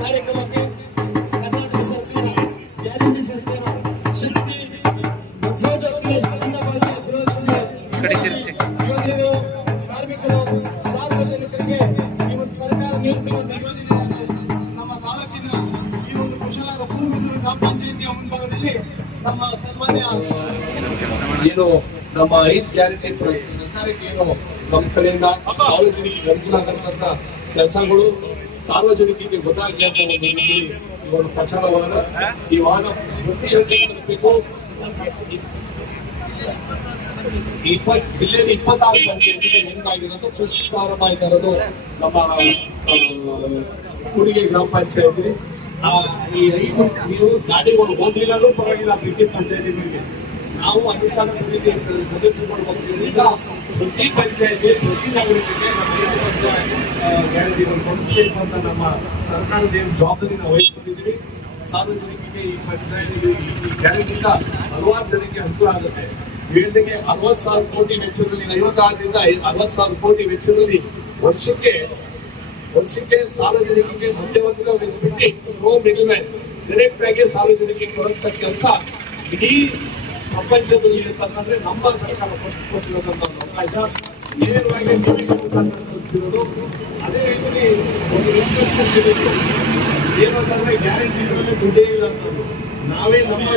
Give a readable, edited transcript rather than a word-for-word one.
ಕಾರ್ಯಕ್ರಮಕ್ಕೆ ಕರ್ನಾಟಕ ಸರ್ಕಾರ ಗ್ಯಾರಂಟಿ ಸರ್ಕಾರ ಶಕ್ತಿ ಜೋಡಕ್ಕೆ ಅಂಗವಾಗಿ ಯೋಜನೆಗಳು ಕಾರ್ಮಿಕರು ಸಾರ್ವಜನಿಕರಿಗೆ ಈ ಒಂದು ಸರ್ಕಾರ ನೀಡುತ್ತಿರುವಂತ ಯೋಜನೆಯನ್ನು ನಮ್ಮ ತಾಲೂಕಿನ ಈ ಒಂದು ಕುಶಲ ಪೂರ್ವೂರು ಗ್ರಾಮ ಪಂಚಾಯಿತಿಯ ಮುಂಭಾಗದಲ್ಲಿ ನಮ್ಮ ಸನ್ಮಾನ್ಯ ಏನು ನಮ್ಮ 5 ಗ್ಯಾರಂಟಿ ಸರ್ಕಾರಕ್ಕೆ ಏನು ನಮ್ಮ ಕಡೆಯಿಂದ ಸಾರ್ವಜನಿಕರಿಗೆ ಅನುಕೂಲ ಆಗತಕ್ಕಂತ ಕೆಲಸಗಳು ಸಾರ್ವಜನಿಕರಿಗೆ ಗೊತ್ತಾಗಲಿ ಅಂತ ಒಂದು ರೀತಿಯಲ್ಲಿ ಈ ಒಂದು ಪ್ರಚಾರವಾದ ಈ ವಾದ ಪ್ರತಿ ಹಂತಬೇಕು. ಜಿಲ್ಲೆಯಲ್ಲಿ 26 ಪಂಚಾಯತಿಗೆ ಹೆಂಗಾಗಿರೋದು ಫಸ್ಟ್ ಪ್ರಾರಂಭ ಆಯ್ತಾ ಇರೋದು ನಮ್ಮ ಕೂಡಿಗೆ ಗ್ರಾಮ ಪಂಚಾಯತಿ. ಈ 5 ನೀವು ಗಾಡಿಗಳು ಹೋಗ್ಲಿಲ್ಲೂ ಪರವಾಗಿಲ್ಲ ಪ್ರತಿ ಪಂಚಾಯತಿಗಳಿಗೆ ನಾವು ಅನುಷ್ಠಾನ ಸಮಿತಿ ಸದಸ್ಯರುಗಳು ಹೋಗ್ತೀವಿ. ಈಗ ಪ್ರತಿ ಪಂಚಾಯತಿ ಪ್ರತಿ ನಾಗರಿಕರಿಗೆ ನಮ್ಮ ಗ್ಯಾರಂಟಿಗಳು ಕೊಡಿಸಬೇಕು ಅಂತ ನಮ್ಮ ಸರ್ಕಾರದ ಏನು ಜವಾಬ್ದಾರಿ ನಾವು ವಹಿಸ್ಕೊಂಡಿದ್ದೀವಿ. ಸಾರ್ವಜನಿಕರಿಗೆ ಈ ಪಂಚಾಯತಿಗೆ ಈ ಗ್ಯಾರಂಟಿಯಿಂದ ಹಲವಾರು ಜನಕ್ಕೆ ಅನುಕೂಲ ಆಗುತ್ತೆ. ಹೇಳಿಗೆ 60,000 ಕೋಟಿ ವೆಚ್ಚದಲ್ಲಿ 56ರಿಂದ 60,000 ಕೋಟಿ ವೆಚ್ಚದಲ್ಲಿ ವರ್ಷಕ್ಕೆ ಸಾರ್ವಜನಿಕರಿಗೆ ಮಧ್ಯವರ್ತಿಗಳು ಬಿಟ್ಟು ನೋ ಮಿಡಲ್ಮ್ಯಾನ್ ಡೈರೆಕ್ಟ್ ಆಗಿ ಸಾರ್ವಜನಿಕರಿಗೆ ಕೊಡುವಂತ ಕೆಲಸ ಇಡೀ ಪ್ರಪಂಚದಲ್ಲಿ ಇರ್ತಕ್ಕಂದ್ರೆ ನಮ್ಮ ಸರ್ಕಾರ ಫಸ್ಟ್ ಕೊಟ್ಟಿರೋದಂತ ಒಂದು ಅವಕಾಶ ನೇರವಾಗಿ ತೋರಿಸಿರೋದು. ಅದೇ ರೀತಿ ಒಂದು ರೆಸ್ಟ್ರಿಕ್ಷನ್ಸ್ ಇರೋದು ಏನು ಅಂತಂದ್ರೆ ಗ್ಯಾರಂಟಿ ದುಡ್ಡೇ ಇಲ್ಲ ಅಂತ ನಾವೇ ನಮ್ಮ